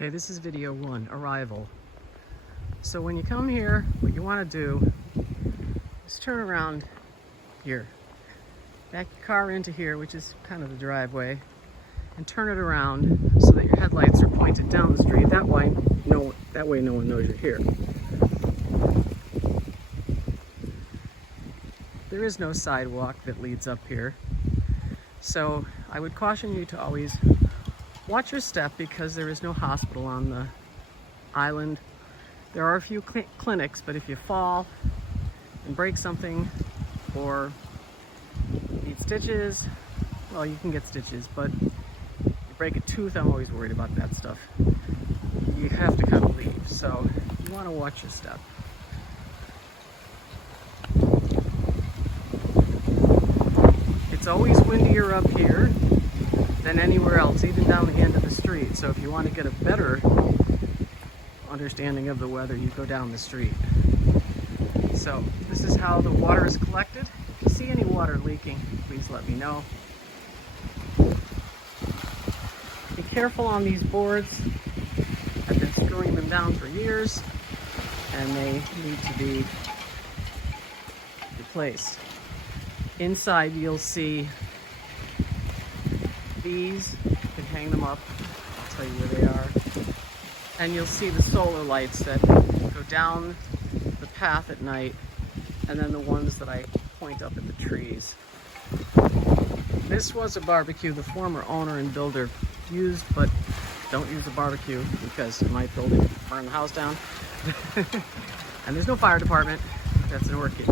Okay, this is video one, arrival. So when you come here, what you want to do is turn around here. Back your car into here, which is kind of the driveway, and turn it around so that your headlights are pointed down the street. That way no one knows you're here. There is no sidewalk that leads up here. So I would caution you to always watch your step because there is no hospital on the island. There are a few clinics, but if you fall and break something or need stitches, well, you can get stitches, but you break a tooth, I'm always worried about that stuff. You have to kind of leave, so you want to watch your step. It's always windier up here than anywhere else, even down the end of the street. So if you want to get a better understanding of the weather, you go down the street. So this is how the water is collected. If you see any water leaking, please let me know. Be careful on these boards. I've been screwing them down for years, and they need to be replaced. Inside you'll see these. You can hang them up. I'll tell you where they are. And you'll see the solar lights that go down the path at night, and then the ones that I point up at the trees. This was a barbecue the former owner and builder used, but don't use a barbecue because it might burn the house down. And there's no fire department. That's an orchid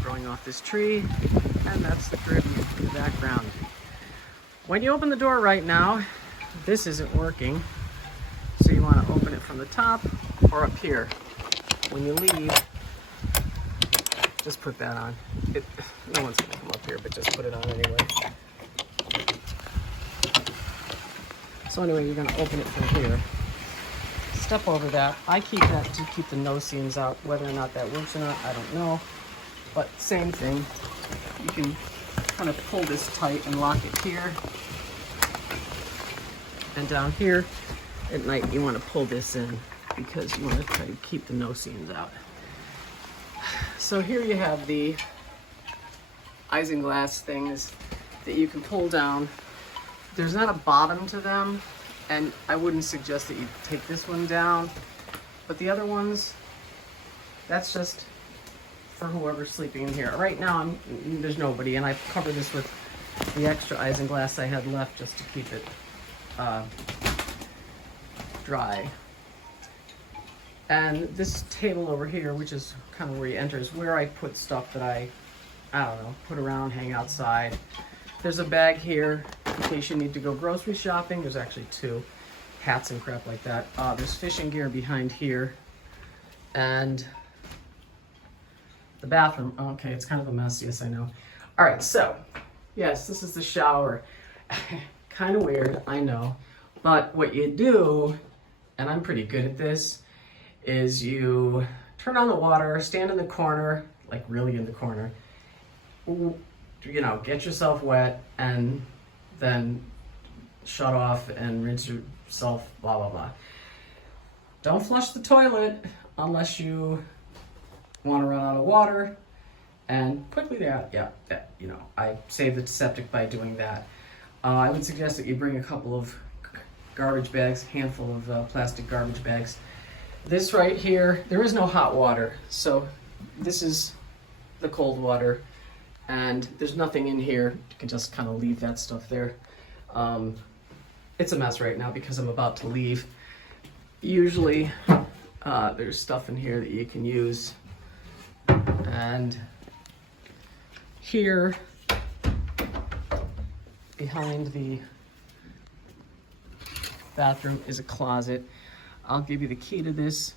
growing off this tree, and that's the Caribbean in the background. When you open the door right now, this isn't working, so you want to open it from the top or up here. When you leave, just put that on. No one's going to come up here, but just put it on anyway. So anyway, you're going to open it from here. Step over that. I keep that to keep the no seams out. Whether or not that works or not, I don't know. But same thing. You can kind of pull this tight and lock it here. And down here at night, you want to pull this in because you want to try to keep the no seams out. So here you have the isinglass things that you can pull down. There's not a bottom to them, and I wouldn't suggest that you take this one down, but the other ones, that's just for whoever's sleeping in here. Right now, there's nobody, and I've covered this with the extra isinglass I had left just to keep it dry. And this table over here, which is kind of where you enter, is where I put stuff that I don't know, put around, hang outside. There's a bag here in case you need to go grocery shopping. There's actually two, hats and crap like that. There's fishing gear behind here. And the bathroom, okay, it's kind of a mess, yes, I know. All right, so, yes, this is the shower. Kind of weird, I know. But what you do, and I'm pretty good at this, is you turn on the water, stand in the corner, like really in the corner, you know, get yourself wet, and then shut off and rinse yourself, blah, blah, blah. Don't flush the toilet unless you want to run out of water, and quickly there, you know, I save the septic by doing that. I would suggest that you bring a couple of garbage bags, handful of plastic garbage bags. This right here, there is no hot water, so this is the cold water, and there's nothing in here. You can just kind of leave that stuff there. It's a mess right now because I'm about to leave. Usually there's stuff in here that you can use. And here, behind the bathroom is a closet. I'll give you the key to this.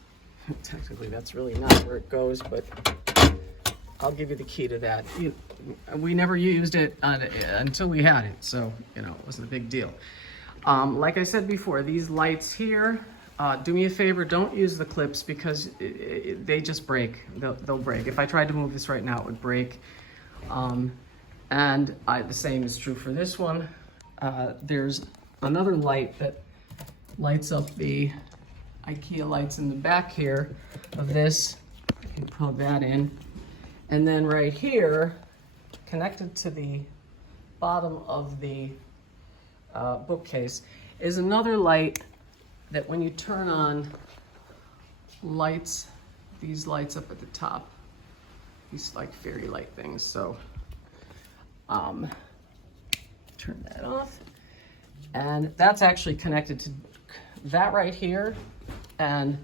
Technically, that's really not where it goes, but I'll give you the key to that. We never used it until we had it, so, you know, it wasn't a big deal. Like I said before, these lights here, do me a favor, don't use the clips because they just break. They'll break. If I tried to move this right now, it would break. The same is true for this one. There's another light that lights up the IKEA lights in the back here of this. I can plug that in. And then right here, connected to the bottom of the bookcase, is another light that when you turn on, lights these lights up at the top. These like fairy light things. So turn that off. And that's actually connected to that right here and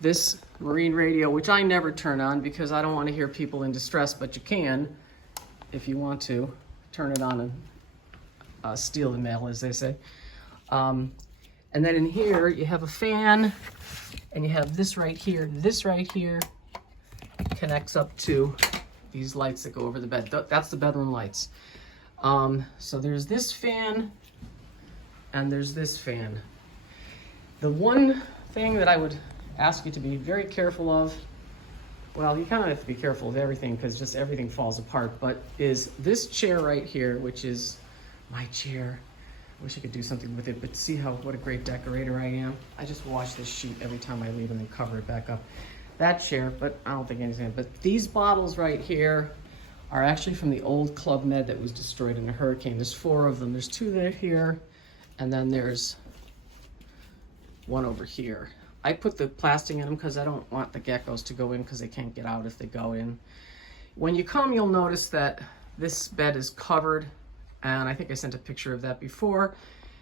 this marine radio, which I never turn on because I don't want to hear people in distress, but you can, if you want to, turn it on and steal the mail, as they say. And then in here, you have a fan, and you have this right here. This right here connects up to these lights that go over the bed. That's the bedroom lights. So there's this fan, and there's this fan. The one thing that I would ask you to be very careful of, well, you kind of have to be careful of everything because just everything falls apart, but is this chair right here, which is my chair. I wish I could do something with it, but see what a great decorator I am. I just wash this sheet every time I leave and then cover it back up. That chair, but I don't think anything. But these bottles right here are actually from the old Club Med that was destroyed in a hurricane. There's 4 of them. There's 2 there here, and then there's 1 over here. I put the plastic in them because I don't want the geckos to go in because they can't get out if they go in. When you come, you'll notice that this bed is covered, and I think I sent a picture of that before.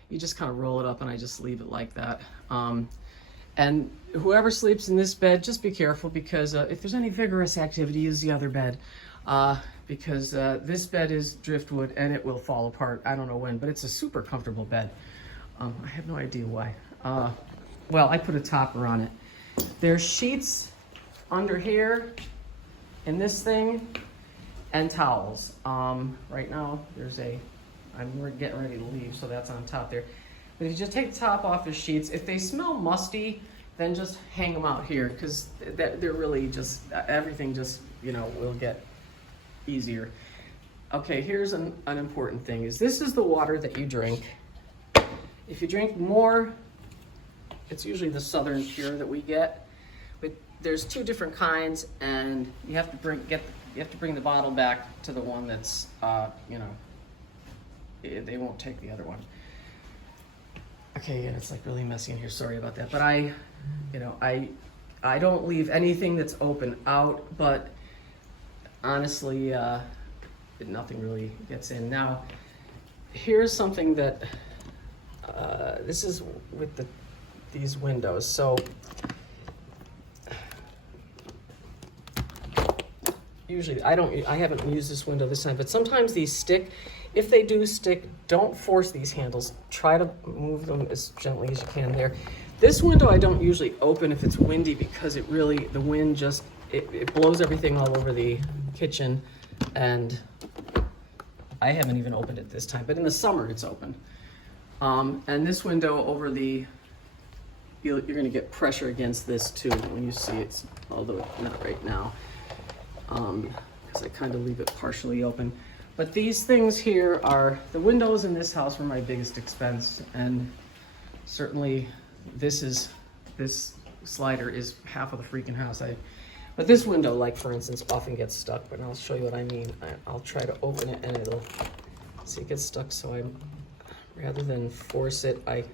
You just kind of roll it up and I just leave it like that. And whoever sleeps in this bed, just be careful because if there's any vigorous activity, use the other bed. Because this bed is driftwood and it will fall apart. I don't know when, but it's a super comfortable bed. I have no idea why. Well, I put a topper on it. There's sheets under here in this thing and towels. Right now, we're getting ready to leave, so that's on top there. But if you just take the top off the sheets, if they smell musty, then just hang them out here because they're really just, everything just, will get easier. Okay, here's an important thing is this is the water that you drink. If you drink more, it's usually the Southern Pure that we get, but there's 2 different kinds, and you have to bring the bottle back to the one that's, they won't take the other one. Okay, and it's like really messy in here. Sorry about that, but I don't leave anything that's open out, but honestly, nothing really gets in. Now, here's something that this is with these windows. So usually I haven't used this window this time, but sometimes these stick. If they do stick, don't force these handles. Try to move them as gently as you can there. This window I don't usually open if it's windy because the wind just, it blows everything all over the kitchen, and I haven't even opened it this time, but in the summer it's open. And this window over you're gonna get pressure against this too when you see it, although not right now, because I kind of leave it partially open. But these things here are, the windows in this house were my biggest expense, and certainly this slider is half of the freaking house. But this window, like for instance, often gets stuck, but I'll show you what I mean. I'll try to open it and it'll, see, it gets stuck, so rather than force it, I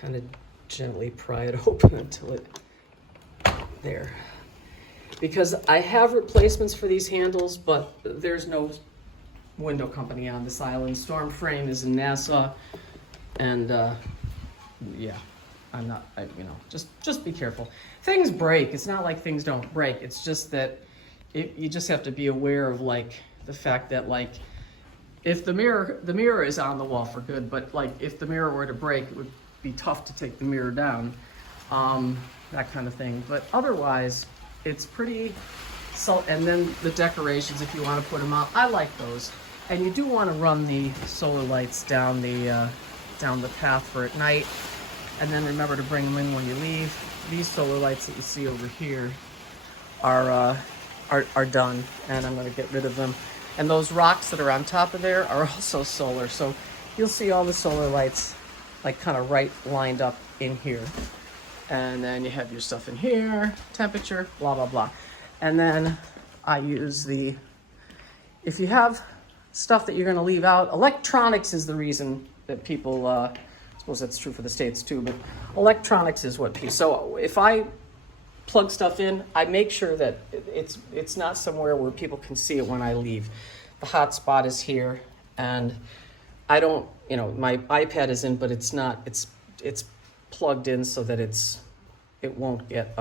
kind of gently pry it open until it, there. Because I have replacements for these handles, but there's no window company on this island. Storm Frame is in Nassau, and yeah, just be careful. Things break. It's not like things don't break. It's just that you just have to be aware of the fact that if the mirror is on the wall for good, but if the mirror were to break, it would be tough to take the mirror down, that kind of thing. But otherwise, it's pretty. So, and then the decorations, if you want to put them out, I like those. And you do want to run the solar lights down the path for at night, and then remember to bring them in when you leave. These solar lights that you see over here are done, and I'm going to get rid of them. And those rocks that are on top of there are also solar, so you'll see all the solar lights like kind of right lined up in here. And then you have your stuff in here, temperature, blah, blah, blah. And then I use if you have stuff that you're gonna leave out, electronics is the reason that people, I suppose that's true for the States too, but electronics is what people, so if I plug stuff in, I make sure that it's not somewhere where people can see it when I leave. The hotspot is here, and I don't, my iPad is in, but it's not, it's plugged in so that it won't get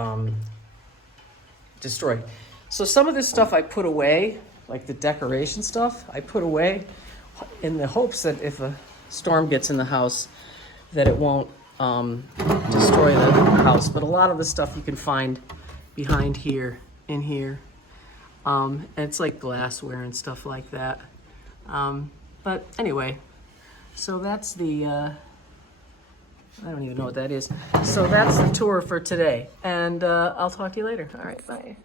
destroyed. So some of this stuff I put away, like the decoration stuff, I put away in the hopes that if a storm gets in the house, that it won't destroy the house. But a lot of the stuff you can find behind here, in here. And it's like glassware and stuff like that. But anyway, so that's the, I don't even know what that is. So that's the tour for today. And I'll talk to you later. All right, bye.